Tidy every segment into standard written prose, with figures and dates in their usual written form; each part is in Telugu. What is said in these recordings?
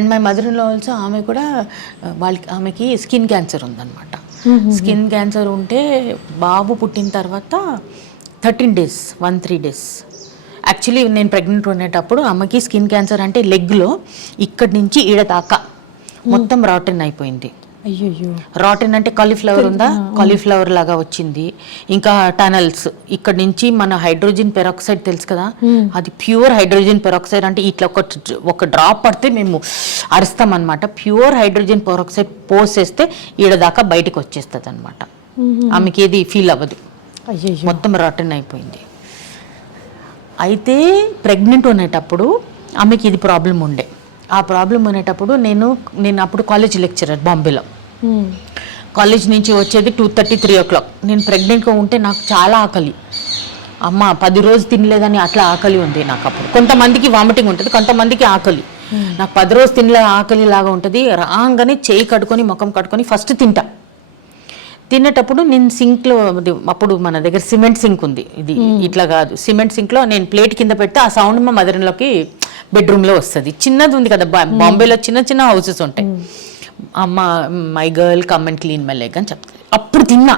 And my mother in law also ఆమె కూడా ఆమెకి స్కిన్ క్యాన్సర్ ఉందన్నమాట. స్కిన్ క్యాన్సర్ ఉంటే బాబు పుట్టిన తర్వాత 13 days 13 days యాక్చువల్లీ నేను ప్రెగ్నెంట్ ఉండేటప్పుడు అమ్మకి స్కిన్ క్యాన్సర్ అంటే లెగ్లో ఇక్కడి నుంచి ఈడ దాకా మొత్తం రాటన్ అయిపోయింది. అయ్యో, రాటన్ అంటే కాలీఫ్లవర్ ఉందా, కాలీఫ్లవర్ లాగా వచ్చింది. ఇంకా టనల్స్ ఇక్కడ నుంచి మన హైడ్రోజన్ పెరాక్సైడ్ తెలుసు కదా, అది ప్యూర్ హైడ్రోజన్ పెరాక్సైడ్. అంటే ఇట్లా ఒక డ్రాప్ పడితే మేము అరుస్తాం అనమాట. ప్యూర్ హైడ్రోజన్ పెరాక్సైడ్ పోసేస్తే ఈడ దాకా బయటకు వచ్చేస్తుంది అనమాట. ఆమెకి ఏది ఫీల్ అవ్వదు, మొత్తం రాటన్ అయిపోయింది. అయితే ప్రెగ్నెంట్ ఉండేటప్పుడు ఆమెకి ఇది ప్రాబ్లం ఉండే. ఆ ప్రాబ్లం ఉండేటప్పుడు నేను అప్పుడు కాలేజ్ లెక్చరర్ బాంబేలో. కాలేజ్ నుంచి వచ్చేది 2:30, 3 o'clock. నేను ప్రెగ్నెంట్గా ఉంటే నాకు చాలా ఆకలి, అమ్మ 10 రోజులు తినలేదని అట్లా ఆకలి ఉంది నాకు. అప్పుడు కొంతమందికి వామిటింగ్ ఉంటుంది, కొంతమందికి ఆకలి. నాకు 10 రోజులు తినలే ఆకలి లాగా ఉంటుంది. రాగానే చేయి కట్టుకొని ముఖం కట్టుకొని ఫస్ట్ తింటా. తినేటప్పుడు నేను సింక్లో, అప్పుడు మన దగ్గర సిమెంట్ సింక్ ఉంది, ఇది ఇట్లా కాదు, సిమెంట్ సింక్లో నేను ప్లేట్ కింద పెడితే ఆ సౌండ్ మా మదర్లోకి బెడ్రూమ్లో వస్తుంది. చిన్నది ఉంది కదా, బాంబేలో చిన్న చిన్న హౌసెస్ ఉంటాయి. అమ్మ my girl come and clean my leg అని చెప్తుంది. అప్పుడు తిన్నా,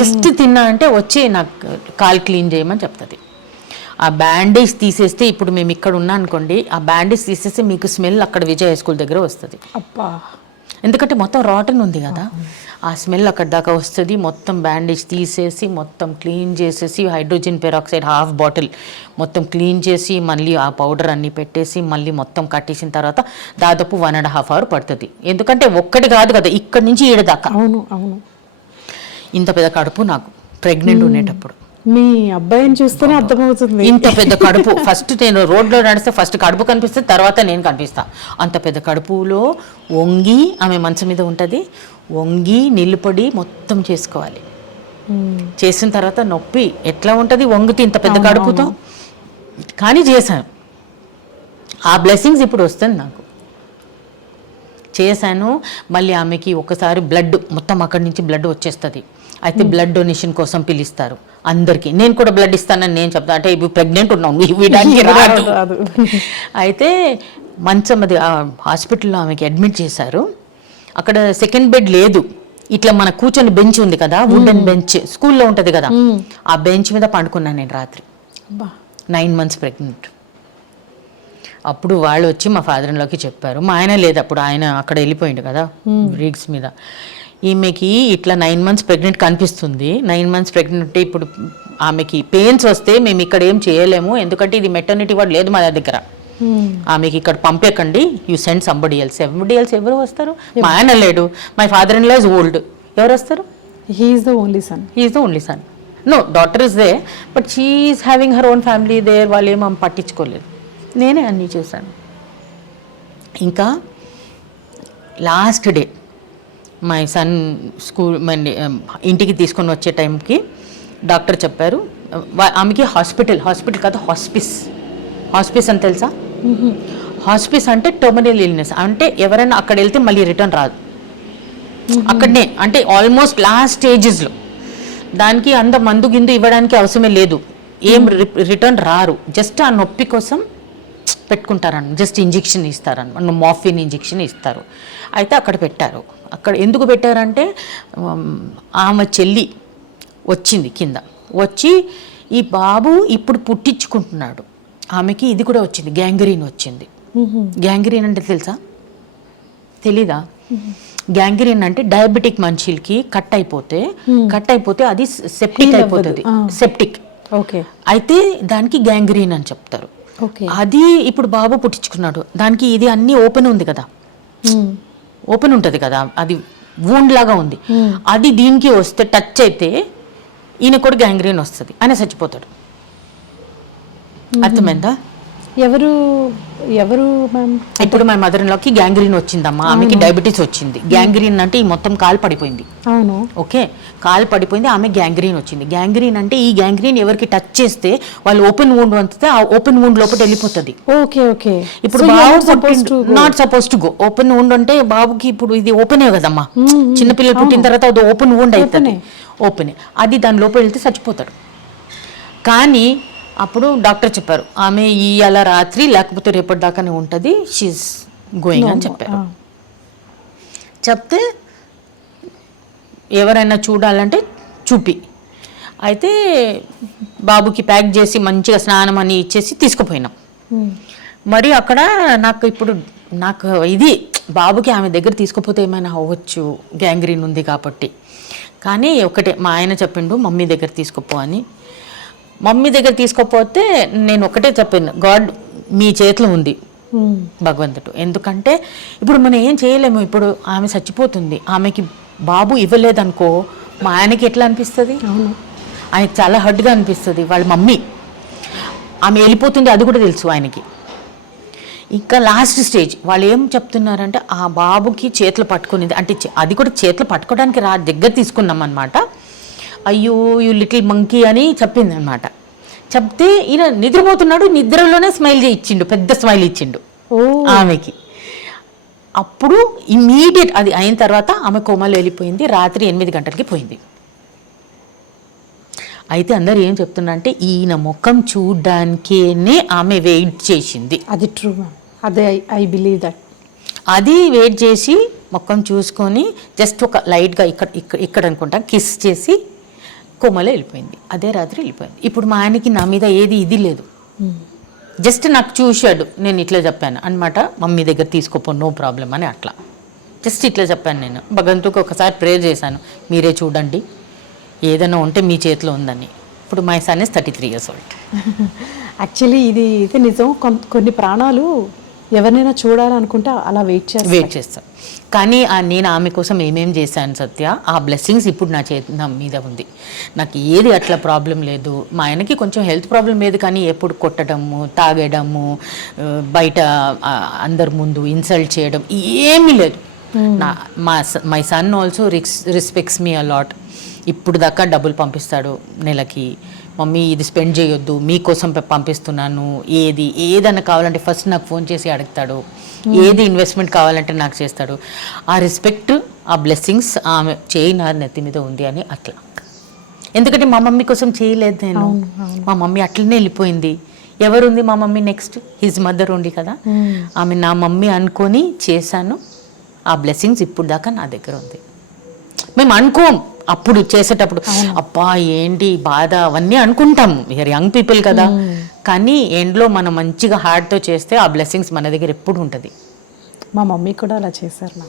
జస్ట్ తిన్నా అంటే వచ్చి నాకు కాల్ క్లీన్ చేయమని చెప్తుంది. ఆ బ్యాండేజ్ తీసేస్తే, ఇప్పుడు మేము ఇక్కడ ఉన్నా అనుకోండి, ఆ బ్యాండేజ్ తీసేస్తే మీకు స్మెల్ అక్కడ విజయ్ స్కూల్ దగ్గర వస్తుంది. అబ్బా, ఎందుకంటే మొత్తం రాటన్ ఉంది కదా, ఆ స్మెల్ అక్కడ దాకా వస్తుంది. మొత్తం బ్యాండేజ్ తీసేసి మొత్తం క్లీన్ చేసేసి హైడ్రోజన్ పెరాక్సైడ్ 1/2 bottle మొత్తం క్లీన్ చేసి మళ్ళీ ఆ పౌడర్ అన్నీ పెట్టేసి మళ్ళీ మొత్తం కట్టేసిన తర్వాత దాదాపు 1.5 hour పడుతుంది. ఎందుకంటే ఒక్కటి కాదు కదా, ఇక్కడి నుంచి ఈడ దాకా. అవును అవును. ఇంత పెద్ద కడుపు నాకు ప్రెగ్నెంట్ ఉండేటప్పుడు. మీ అబ్బాయిని చూస్తేనే అర్థమవుతుంది, ఇంత పెద్ద కడుపు. ఫస్ట్ నేను రోడ్లో నడిస్తే ఫస్ట్ కడుపు కనిపిస్తుంది, తర్వాత నేను కనిపిస్తా. అంత పెద్ద కడుపులో వంగి, ఆమె మంచం మీద ఉంటుంది, వంగి నిలబడి మొత్తం చేసుకోవాలి. చేసిన తర్వాత నొప్పి ఎట్లా ఉంటుంది వంగితే ఇంత పెద్ద కడుపుతో. కానీ చేశాను, ఆ బ్లెస్సింగ్స్ ఇప్పుడు వస్తుంది నాకు. చేశాను. మళ్ళీ ఆమెకి ఒకసారి బ్లడ్ మొత్తం అక్కడి నుంచి బ్లడ్ వచ్చేస్తుంది. అయితే బ్లడ్ డొనేషన్ కోసం పిలుస్తారు అందరికీ. నేను కూడా బ్లడ్ ఇస్తానని నేను చెప్తాను, అంటే ఇవి ప్రెగ్నెంట్ ఉన్నాను ఇవ్వడానికి రాదు. అయితే మంచం అది హాస్పిటల్లో ఆమెకి అడ్మిట్ చేశారు. అక్కడ సెకండ్ బెడ్ లేదు, ఇట్లా మన కూర్చొని బెంచ్ ఉంది కదా, వుడెన్ బెంచ్ స్కూల్లో ఉంటుంది కదా, ఆ బెంచ్ మీద పండుకున్నాను నేను రాత్రి. 9 months ప్రెగ్నెంట్. అప్పుడు వాళ్ళు వచ్చి మా ఫాదర్లోకి చెప్పారు. మా ఆయన లేదు అప్పుడు, ఆయన అక్కడ వెళ్ళిపోయిండు కదా రీగ్స్ మీద. ఈమెకి ఇట్లా 9 months ప్రెగ్నెంట్ కనిపిస్తుంది. 9 months ప్రెగ్నెంట్ ఉంటే ఇప్పుడు ఆమెకి పెయిన్స్ వస్తే మేము ఇక్కడ ఏం చేయలేము, ఎందుకంటే ఇది మెటర్నిటీ వార్డ్ లేదు మా దగ్గర. ఆమెకి ఇక్కడ పంపేకండి, యూ సెండ్ సంబడి ఎల్స్. ఎవరు వస్తారు? మా ఆయన లేడు, my father in law is old, ఎవరు వస్తారు? He is the only son. No, daughter is there, but she is having her own family there. వాళ్ళు ఏమో పట్టించుకోలేదు, నేనే అన్నీ చూశాను. ఇంకా last day my son school ఇంటికి తీసుకొని వచ్చే టైంకి డాక్టర్ చెప్పారు ఆమెకి హాస్పిటల్ కాదు హాస్పిస్ అని తెలుసా? హాస్పిస్ అంటే టెర్మినల్ ఇల్నెస్, అంటే ఎవరైనా అక్కడ వెళ్తే మళ్ళీ రిటర్న్ రాదు. అక్కడనే అంటే ఆల్మోస్ట్ లాస్ట్ స్టేజెస్లో దానికి అంత మందు గిందు ఇవ్వడానికి అవసరమే లేదు, ఏం రిటర్న్ రారు. జస్ట్ ఆ నొప్పి కోసం పెట్టుకుంటారన్న, జస్ట్ ఇంజెక్షన్ ఇస్తారన్న, మార్ఫిన్ ఇంజెక్షన్ ఇస్తారు. అయితే అక్కడ పెట్టారు. అక్కడ ఎందుకు పెట్టారంటే ఆమె చెల్లి వచ్చింది కింద వచ్చి, ఈ బాబు ఇప్పుడు పుట్టించుకుంటున్నాడు, ఆమెకి ఇది కూడా వచ్చింది, గ్యాంగ్రీన్ వచ్చింది. గ్యాంగ్రీన్ అంటే తెలుసా? తెలీదా? గ్యాంగ్రీన్ అంటే డయాబెటిక్ మనుషులకి కట్ అయిపోతే అది సెప్టిక్ అయిపోతుంది, సెప్టిక్. అయితే దానికి గ్యాంగ్రీన్ అని చెప్తారు. అది ఇప్పుడు బాబు పుట్టించుకున్నాడు, దానికి ఇది అన్ని ఓపెన్ ఉంది కదా, ఓపెన్ ఉంటుంది కదా, అది వూండ్ లాగా ఉంది. అది దీనికి వస్తే టచ్ అయితే ఈయన కూడా గ్యాంగ్రీన్ వస్తుంది, ఆయన చచ్చిపోతాడు. అర్థమైందా? ఎవరు మ్యామ్? ఇప్పుడు మా మదర్లోకి గ్యాంగ్రీన్ వచ్చిందమ్మా, ఆమెకి డయాబెటీస్ వచ్చింది. గ్యాంగ్రీన్ అంటే ఈ మొత్తం కాలు పడిపోయింది. అవును, ఓకే, కాలు పడిపోయింది, ఆమె గ్యాంగ్రీన్ వచ్చింది. గ్యాంగ్రీన్ అంటే ఈ గ్యాంగ్రీన్ ఎవరికి టచ్ చేస్తే వాళ్ళు ఓపెన్ వూండ్ వంచితే ఆ ఓపెన్ వూండ్ లోపల వెళ్ళిపోతుంది. ఓకే. ఇప్పుడు not suppose to go. Open wound అంటే బాబుకి ఇప్పుడు ఇది ఓపెనే కదమ్మా, చిన్నపిల్లలు పుట్టిన తర్వాత అది ఓపెన్ వూండ్ అవుతుంది, ఓపెన్. అది దాని లోపల వెళ్తే చచ్చిపోతాడు. కానీ అప్పుడు డాక్టర్ చెప్పారు ఆమె ఇవాళ రాత్రి లేకపోతే రేపటి దాకానే ఉంటుంది, షీఈస్ గోయింగ్ అని చెప్పారు. చెప్తే ఎవరైనా చూడాలంటే చూపి, అయితే బాబుకి ప్యాక్ చేసి మంచిగా స్నానం అని ఇచ్చేసి తీసుకుపోయినాం. మరి అక్కడ నాకు ఇది బాబుకి ఆమె దగ్గర తీసుకుపోతే ఏమైనా అవ్వచ్చు, గ్యాంగ్రీన్ ఉంది కాబట్టి. కానీ ఒకటే మా ఆయన చెప్పిండు మమ్మీ దగ్గర తీసుకుపో అని. మమ్మీ దగ్గర తీసుకుపోతే నేను ఒకటే చెప్పాను, గాడ్ మీ చేతిలో ఉంది భగవంతుడు. ఎందుకంటే ఇప్పుడు మనం ఏం చేయలేము. ఇప్పుడు ఆమె చచ్చిపోతుంది, ఆమెకి బాబు ఇవ్వలేదనుకో మా ఆయనకి ఎట్లా అనిపిస్తుంది? ఆయనకి చాలా హర్ట్గా అనిపిస్తుంది. వాళ్ళ మమ్మీ ఆమె వెళ్ళిపోతుంది అది కూడా తెలుసు ఆయనకి. ఇంకా లాస్ట్ స్టేజ్ వాళ్ళు ఏం చెప్తున్నారంటే ఆ బాబుకి చేతులు పట్టుకునేది, అంటే అది కూడా చేతులు పట్టుకోవడానికి దగ్గర తీసుకున్నాం అనమాట. అయ్యో యూ లిటిల్ మంకీ అని చెప్పింది అనమాట. చెప్తే ఈయన నిద్రపోతున్నాడు, నిద్రలోనే స్మైల్ ఇచ్చిండు, పెద్ద స్మైల్ ఇచ్చిండు ఆమెకి. అప్పుడు ఇమ్మీడియట్ అది అయిన తర్వాత ఆమె కోమాలో వెళ్ళిపోయింది. రాత్రి 8 గంటలకి పోయింది. అయితే అందరు ఏం చెప్తున్నా అంటే ఈయన ముఖం చూడ్డానికేనే ఆమె వెయిట్ చేసింది. అది ట్రూ మ్యామ్, అదే ఐ బిలీవ్ దట్. అది వెయిట్ చేసి ముఖం చూసుకొని జస్ట్ ఒక లైట్గా ఇక్కడ అనుకుంటా కిస్ చేసి కోమలో వెళ్ళిపోయింది. అదే రాత్రి వెళ్ళిపోయింది. ఇప్పుడు మా ఆయనకి నా మీద ఏది ఇది లేదు, జస్ట్ నాకు చూశాడు, నేను ఇట్లా చెప్పాను అనమాట, మమ్మీ దగ్గర తీసుకోపో నో ప్రాబ్లం అని. అట్లా జస్ట్ ఇట్లా చెప్పాను. నేను భగవంతుడికి ఒకసారి ప్రేయర్ చేశాను, మీరే చూడండి ఏదైనా ఉంటే మీ చేతిలో ఉందని. ఇప్పుడు my son is 33 years old. Actually ఇది అయితే నిజం. కొన్ని ప్రాణాలు ఎవరినైనా చూడాలనుకుంటే అలా వెయిట్ చేస్తాను. కానీ నేను ఆమె కోసం ఏమేం చేశాను సత్య, ఆ బ్లెస్సింగ్స్ ఇప్పుడు నా మీద ఉంది. నాకు ఏది అట్లా ప్రాబ్లం లేదు. మా ఆయనకి కొంచెం హెల్త్ ప్రాబ్లం లేదు, కానీ ఎప్పుడు కొట్టడము, తాగడము, బయట అందరి ముందు ఇన్సల్ట్ చేయడం ఏమీ లేదు. My son also respects me a lot. ఇప్పుడు దాకా డబ్బులు పంపిస్తాడు నెలకి, మమ్మీ ఇది స్పెండ్ చేయొద్దు మీకోసం పంపిస్తున్నాను, ఏదైనా కావాలంటే ఫస్ట్ నాకు ఫోన్ చేసి అడుగుతాడు, ఏది ఇన్వెస్ట్మెంట్ కావాలంటే నాకు చేస్తాడు. ఆ రెస్పెక్ట్, ఆ బ్లెస్సింగ్స్ ఆమె చేయి నా నెత్తి మీద ఉంది అని అట్లా. ఎందుకంటే మా మమ్మీ కోసం చేయలేదు నేను, మా మమ్మీ అట్లనే వెళ్ళిపోయింది. ఎవరుంది మా మమ్మీ నెక్స్ట్? హిజ్ మదర్ ఉంది కదా, ఆమె నా మమ్మీ అనుకొని చేశాను. ఆ బ్లెస్సింగ్స్ ఇప్పుడు దాకా నా దగ్గర ఉంది. మేము అనుకోం అప్పుడు చేసేటప్పుడు, అబ్బా ఏంటి బాధ అవన్నీ అనుకుంటాం, యంగ్ పీపుల్ కదా. కానీ ఎండ్లో మనం మంచిగా హార్ట్తో చేస్తే ఆ బ్లెస్సింగ్స్ మన దగ్గర ఎప్పుడు ఉంటుంది. మా మమ్మీ కూడా అలా చేశారు.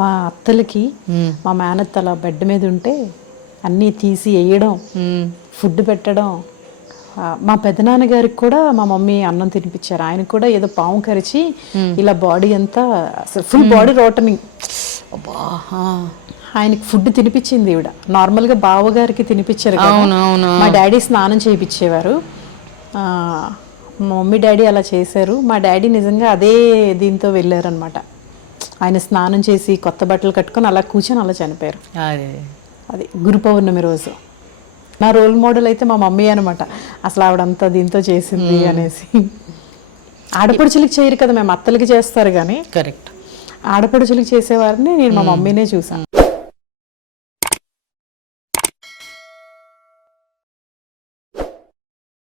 మా అత్తలకి మా మేనత్త అలా బెడ్ మీద ఉంటే అన్నీ తీసి వేయడం, ఫుడ్ పెట్టడం. మా పెదనాన్నగారికి కూడా మా మమ్మీ అన్నం తినిపించారు. ఆయన కూడా ఏదో పాము కరిచి ఇలా బాడీ అంతా ఫుల్ బాడీ రోటనింగ్, ఆయనకి ఫుడ్ తినిపించింది ఈవిడ. నార్మల్గా బావగారికి తినిపించారు కదా, మా డాడీ స్నానం చేయించేవారు. మా మమ్మీ డాడీ అలా చేశారు. మా డాడీ నిజంగా అదే దీంతో వెళ్ళారనమాట. ఆయన స్నానం చేసి కొత్త బట్టలు కట్టుకొని అలా కూర్చొని అలా చనిపోయారు. అది గురు పౌర్ణమి రోజు. నా రోల్ మోడల్ అయితే మా మమ్మీ అనమాట. అసలు ఆవిడంతా దీంతో చేసింది అనేసి. ఆడపడుచులకి చేయరు కదా, మేము అత్తలకి చేస్తారు కానీ కరెక్ట్, ఆడపడుచులకి చేసేవారిని నేను మా మమ్మీనే చూసాను.